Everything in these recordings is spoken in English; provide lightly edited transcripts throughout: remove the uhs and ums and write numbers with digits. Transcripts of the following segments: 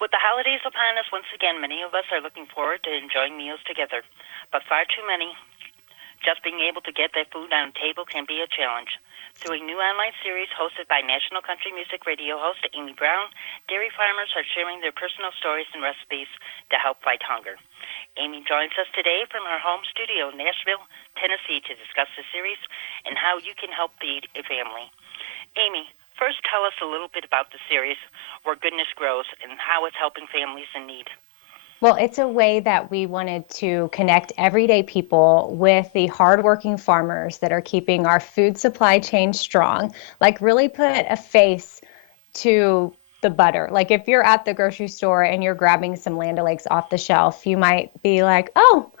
With the holidays upon us, once again, many of us are looking forward to enjoying meals together. But far too many, just being able to get their food on the table can be a challenge. Through a new online series hosted by National Country Music Radio host Amy Brown, dairy farmers are sharing their personal stories and recipes to help fight hunger. Amy joins us today from her home studio in Nashville, Tennessee, to discuss the series and how you can help feed a family. Amy, first tell us a little bit about the series, Where Goodness Grows, and how it's helping families in need. Well, it's a way that we wanted to connect everyday people with the hardworking farmers that are keeping our food supply chain strong, like really put a face to the butter. Like if you're at the grocery store and you're grabbing some Land O'Lakes off the shelf, you might be like, oh,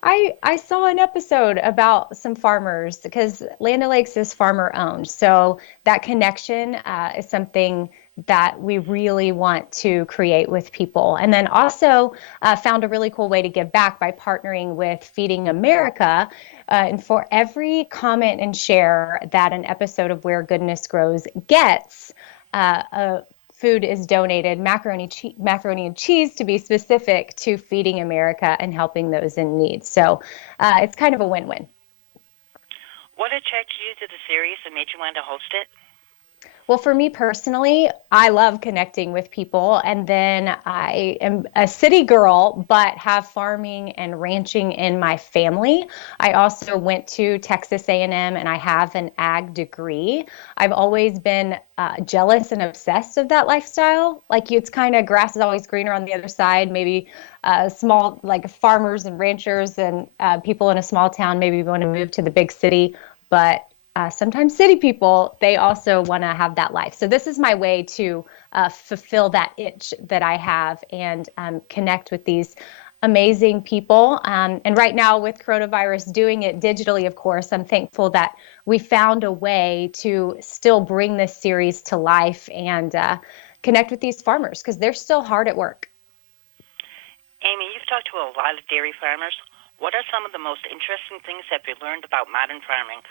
I saw an episode about some farmers because Land O'Lakes is farmer owned. So that connection is something that we really want to create with people. And then also found a really cool way to give back by partnering with Feeding America. And for every comment and share that an episode of Where Goodness Grows gets, food is donated, macaroni and cheese to be specific, to Feeding America and helping those in need. So it's kind of a win-win. What attracted you to the series and made you want to host it? Well, for me personally, I love connecting with people. And then I am a city girl, but have farming and ranching in my family. I also went to Texas A&M and I have an ag degree. I've always been jealous and obsessed of that lifestyle. Like it's kind of grass is always greener on the other side. Maybe small like farmers and ranchers and people in a small town maybe want to move to the big city, but sometimes city people, they also want to have that life. So this is my way to fulfill that itch that I have and connect with these amazing people. And right now with coronavirus, doing it digitally, of course, I'm thankful that we found a way to still bring this series to life and connect with these farmers because they're still hard at work. Amy, you've talked to a lot of dairy farmers. What are some of the most interesting things that you've learned about modern farming?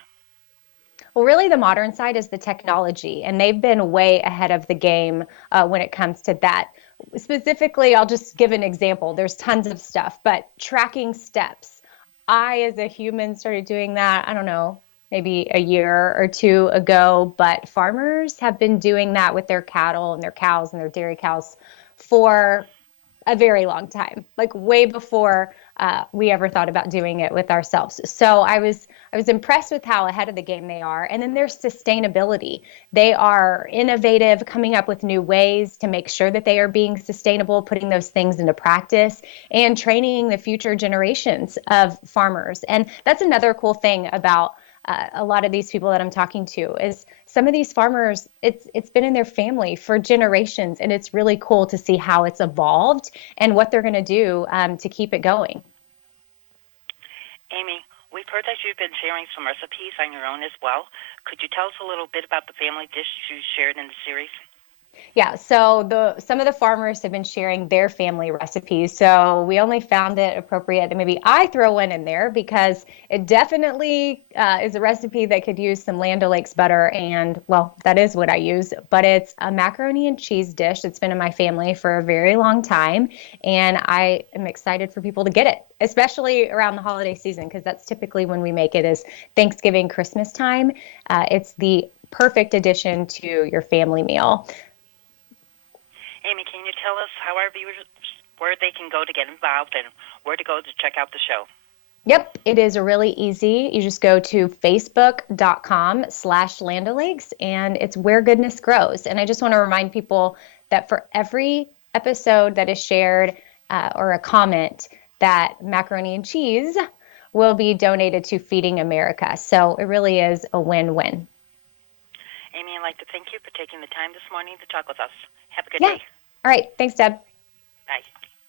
Well, really, the modern side is the technology, and they've been way ahead of the game when it comes to that. Specifically, I'll just give an example. There's tons of stuff, but tracking steps. I, as a human, started doing that, I don't know, maybe a year or two ago, but farmers have been doing that with their cattle and their cows and their dairy cows for a very long time, like way before we ever thought about doing it with ourselves. So I was impressed with how ahead of the game they are. And then there's sustainability. They are innovative, coming up with new ways to make sure that they are being sustainable, putting those things into practice and training the future generations of farmers. And that's another cool thing about a lot of these people that I'm talking to is some of these farmers, it's been in their family for generations, and it's really cool to see how it's evolved and what they're going to do to keep it going. Amy, we've heard that you've been sharing some recipes on your own as well. Could you tell us a little bit about the family dish you shared in the series? Yeah, so some of the farmers have been sharing their family recipes. So we only found it appropriate that maybe I throw one in there because it definitely is a recipe that could use some Land O'Lakes butter. And well, that is what I use, but it's a macaroni and cheese dish that's been in my family for a very long time. And I am excited for people to get it, especially around the holiday season, because that's typically when we make it is Thanksgiving, Christmas time. It's the perfect addition to your family meal. Amy, can you tell us how our viewers, where they can go to get involved and where to go to check out the show? Yep, it is really easy. You just go to facebook.com/Land O'Lakes and it's Where Goodness Grows. And I just want to remind people that for every episode that is shared or a comment, that macaroni and cheese will be donated to Feeding America. So it really is a win-win. Amy, I'd like to thank you for taking the time this morning to talk with us. Have a good Yeah. day. All right. Thanks, Deb. Bye.